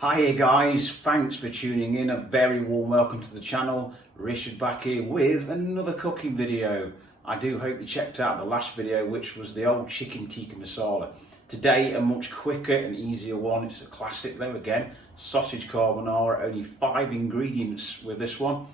Hi guys, thanks for tuning in. A very warm welcome to the channel. Richard back here with another cooking video. I do hope you checked out the last video, which was the old chicken tikka masala. Today a much quicker and easier one. It's a classic though again, sausage carbonara, only 5 ingredients with this one.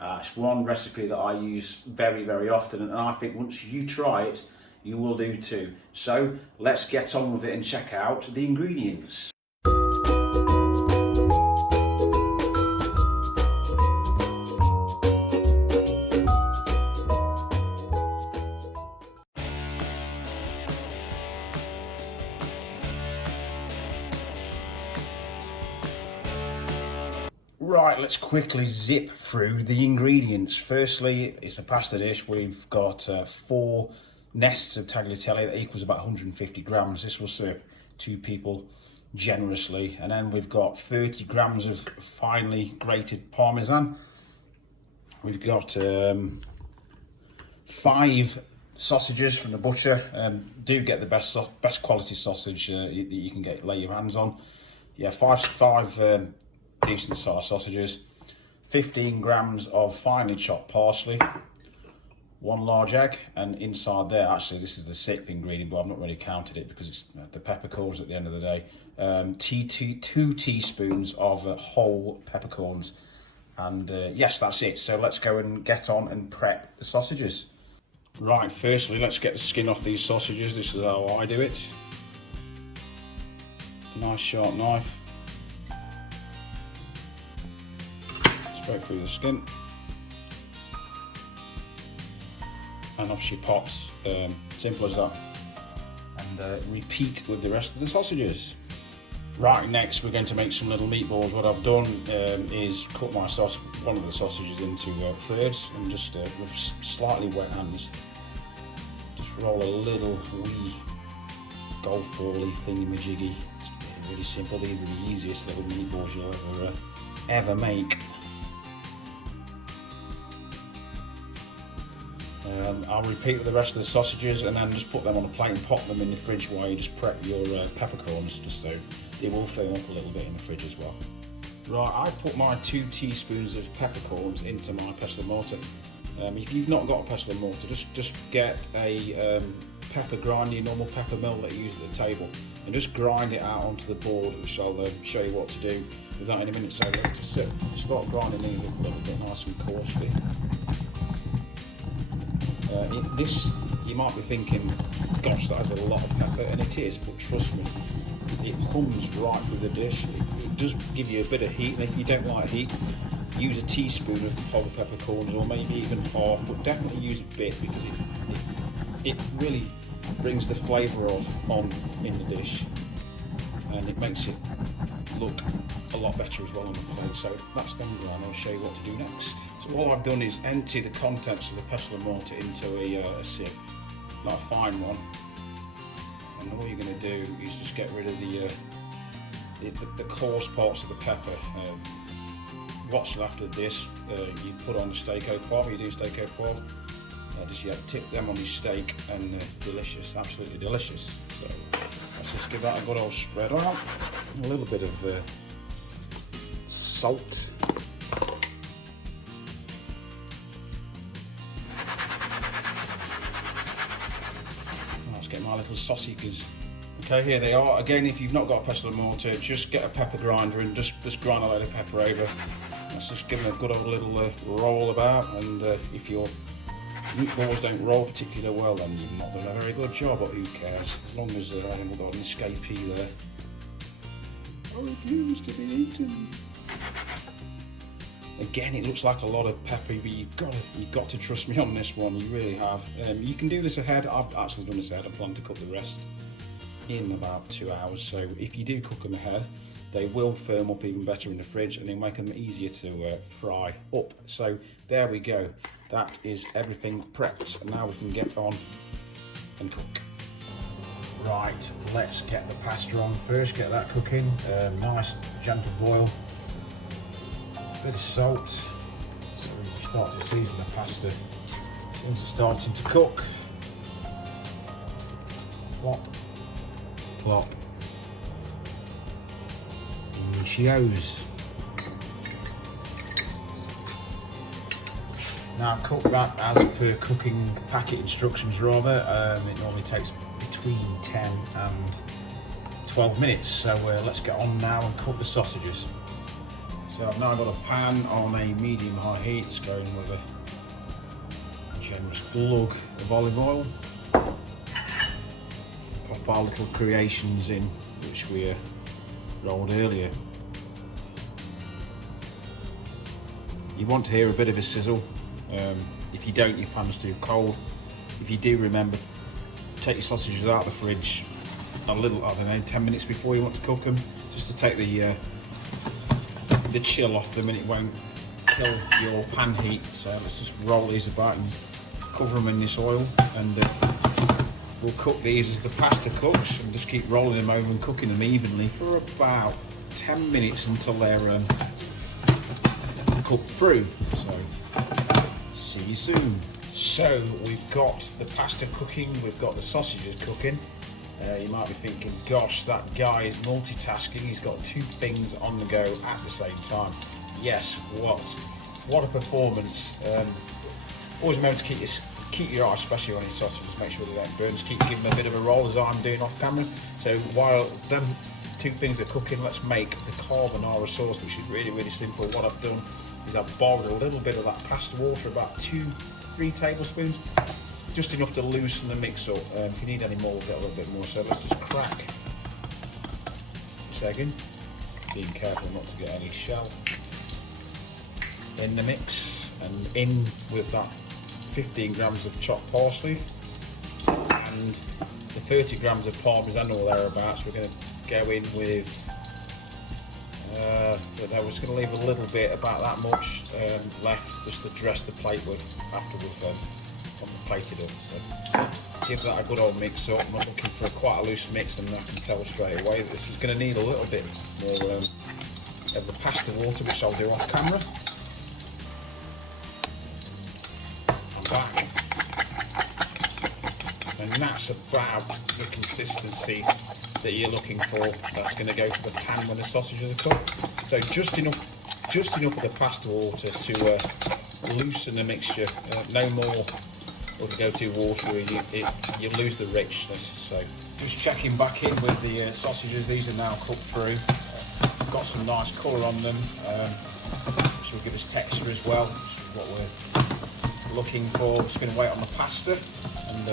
It's one recipe that I use very often, and I think once you try it, you will do too. So let's get on with it and check out the ingredients. Right, let's quickly zip through the ingredients. Firstly, it's a pasta dish. We've got 4 nests of tagliatelle that equals about 150 grams. This will serve 2 people generously. And then we've got 30 grams of finely grated parmesan. We've got 5 sausages from the butcher. Do get the best quality sausage that you can lay your hands on. Yeah, five decent sized sausages, 15 grams of finely chopped parsley, 1 large egg, and inside there, actually this is the 6th ingredient, but I've not really counted it because it's the peppercorns at the end of the day. 2 teaspoons of whole peppercorns, and yes, that's it. So let's go and get on and prep the sausages. Right, firstly let's get the skin off these sausages. This is how I do it. Nice sharp knife. Straight through the skin, and off she pops. Simple as that. And repeat with the rest of the sausages. Right, next we're going to make some little meatballs. What I've done is cut one of the sausages into thirds, and just with slightly wet hands, just roll a little wee golf ball-y thingy-majiggy. It's really simple. These are the easiest little meatballs you'll ever make. I'll repeat with the rest of the sausages, and then just put them on a plate and pop them in the fridge while you just prep your peppercorns, just so it will firm up a little bit in the fridge as well. Right, I put my 2 teaspoons of peppercorns into my pestle mortar. If you've not got a pestle mortar, just get a pepper grinder, your normal pepper mill that you use at the table, and just grind it out onto the board, which I'll show you what to do with that in a minute. So let's start grinding these up a little bit nice and coarsely. This, you might be thinking, gosh, that is a lot of pepper, and it is, but trust me, it hums right through the dish. It does give you a bit of heat, and if you don't like heat, use a teaspoon of whole peppercorns, or maybe even half, but definitely use a bit, because it really brings the flavour on in the dish, and it makes it look a lot better as well on the plate. So that's them done. I'll show you what to do next. So all I've done is empty the contents of the pestle and mortar into a sieve, like a fine one, and all you're going to do is just get rid of the coarse parts of the pepper. What's left of this, you put on the steak au poivre. You do steak au poivre, just tip them on your steak, and delicious, absolutely delicious. So let's just give that a good old spread out. A little bit of salt. Let's get my little sausages. Okay, here they are. Again, if you've not got a pestle and mortar, just get a pepper grinder and just grind a load of pepper over. Let's just give them a good old little roll about, and if your meatballs don't roll particularly well, then you've not done a very good job, but who cares, as long as I haven't got an escapee there. I refuse to be eaten. Again, it looks like a lot of pepper, but you've got to trust me on this one. You really have. You can do this ahead. I've actually done this ahead. I plan to cook the rest in about 2 hours. So if you do cook them ahead, they will firm up even better in the fridge, and they'll make them easier to fry up. So there we go. That is everything prepped. And now we can get on and cook. Right, let's get the pasta on first. Get that cooking. Nice gentle boil. Bit of salt, so we can start to season the pasta. Once it's starting to cook, plop, plop, pistachioes. Now cook that as per cooking packet instructions rather. It normally takes between 10 and 12 minutes. So let's get on now and cook the sausages. So I've now got a pan on a medium-high heat. It's going with a generous glug of olive oil. Pop our little creations in, which we rolled earlier. You want to hear a bit of a sizzle. If you don't, your pan's too cold. If you do, remember, take your sausages out of the fridge a little, I don't know, 10 minutes before you want to cook them, just to take the chill off them, and it won't kill your pan heat. So let's just roll these about and cover them in this oil, and we'll cook these as the pasta cooks, and just keep rolling them over and cooking them evenly for about 10 minutes until they're cooked through. So see you soon. So we've got the pasta cooking, we've got the sausages cooking. You might be thinking, gosh, that guy is multitasking, he's got two things on the go at the same time. Yes, what a performance. Always remember to keep your eye, especially on your sausages, make sure they don't burn. Just keep giving them a bit of a roll as I'm doing off camera. So while them two things are cooking, let's make the carbonara sauce, which is really, really simple. What I've done is I've boiled a little bit of that pasta water, about 2-3 tablespoons, just enough to loosen the mix up. If you need any more, we'll get a little bit more. So let's just crack this egg in, being careful not to get any shell in the mix, and in with that 15 grams of chopped parsley and the 30 grams of parmesan or thereabouts. We're going to go in with I was going to leave a little bit, about that much left, just to dress the plate with after we've plated it. So give that a good old mix up. I'm looking for quite a loose mix, and I can tell straight away that this is going to need a little bit more of the pasta water, which I'll do off camera. Back, and that's about the consistency that you're looking for. That's going to go to the pan when the sausages are cooked. So just enough of the pasta water to loosen the mixture. No more, or to go too watery, you lose the richness. So just checking back in with the sausages. These are now cooked through. Got some nice colour on them, which will give us texture as well, which is what we're looking for. Just going to wait on the pasta, and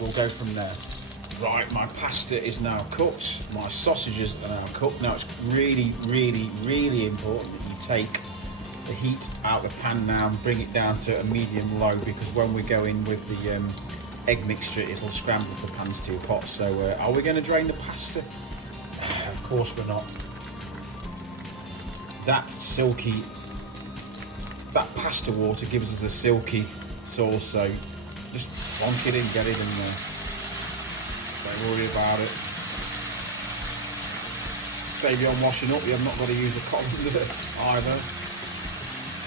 we'll go from there. Right, my pasta is now cooked, my sausages are now cooked. Now it's really, really, really important that you take the heat out of the pan now and bring it down to a medium low, because when we go in with the egg mixture, it'll scramble if the pan's too hot. So are we going to drain the pasta? Of course we're not. That pasta water gives us a silky sauce, so just plonk it in, get it in there. Don't worry about it. Save you on washing up, you have not got to use a colander either.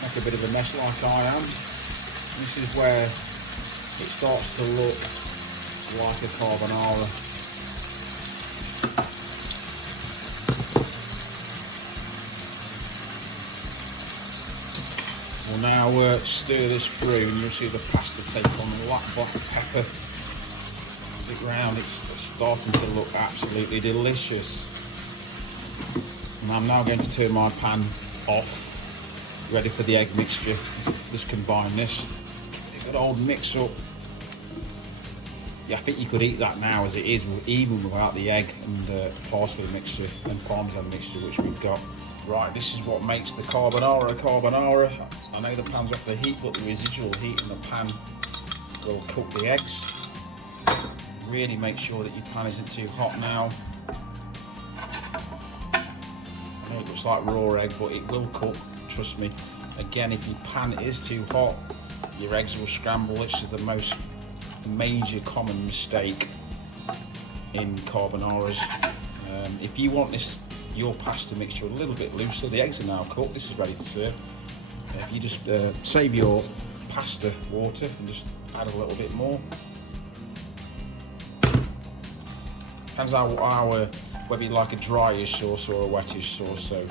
Make a bit of a mess like I am. This is where it starts to look like a carbonara. We'll now stir this through, and you'll see the pasta take on a black pepper. It round, it's starting to look absolutely delicious. And I'm now going to turn my pan off, ready for the egg mixture. Just combine this. A good old mix up. Yeah, I think you could eat that now as it is, even without the egg and parsley mixture and parmesan mixture, which we've got. Right, this is what makes the carbonara. I know the pan's off the heat, but the residual heat in the pan will cook the eggs. Really make sure that your pan isn't too hot now. I know it looks like raw egg, but it will cook, trust me. Again, if your pan is too hot, your eggs will scramble. This is the most major common mistake in carbonaras. If you want your pasta mixture a little bit looser, the eggs are now cooked, this is ready to serve. If you just save your pasta water and just add a little bit more. Depends how whether you like a dryish sauce or a wettish sauce. So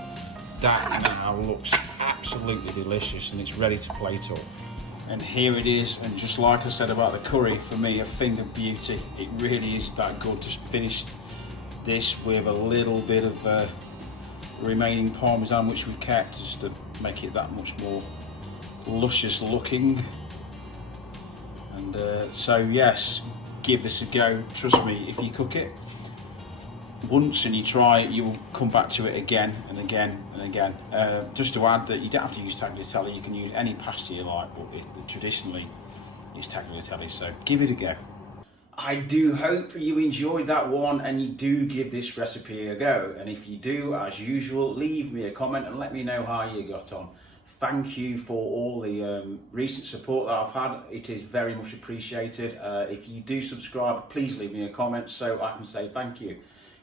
that now looks absolutely delicious and it's ready to plate up. And here it is, and just like I said about the curry, for me a thing of beauty. It really is that good. Just finished this with a little bit of remaining parmesan which we kept just to make it that much more luscious looking. And so yes, give this a go. Trust me, if you cook it once and you try it, you will come back to it again and again and again. Just to add that you don't have to use tagliatelle, you can use any pasta you like, but traditionally it's tagliatelle, so give it a go. I do hope you enjoyed that one and you do give this recipe a go. And if you do, as usual, leave me a comment and let me know how you got on. Thank you for all the recent support that I've had. It is very much appreciated. If you do subscribe, please leave me a comment so I can say thank you.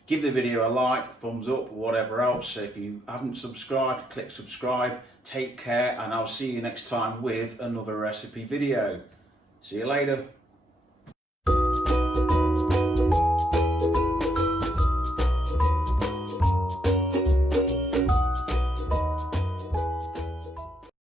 Give the video a like, thumbs up, whatever else. If you haven't subscribed, click subscribe. Take care, and I'll see you next time with another recipe video. See you later.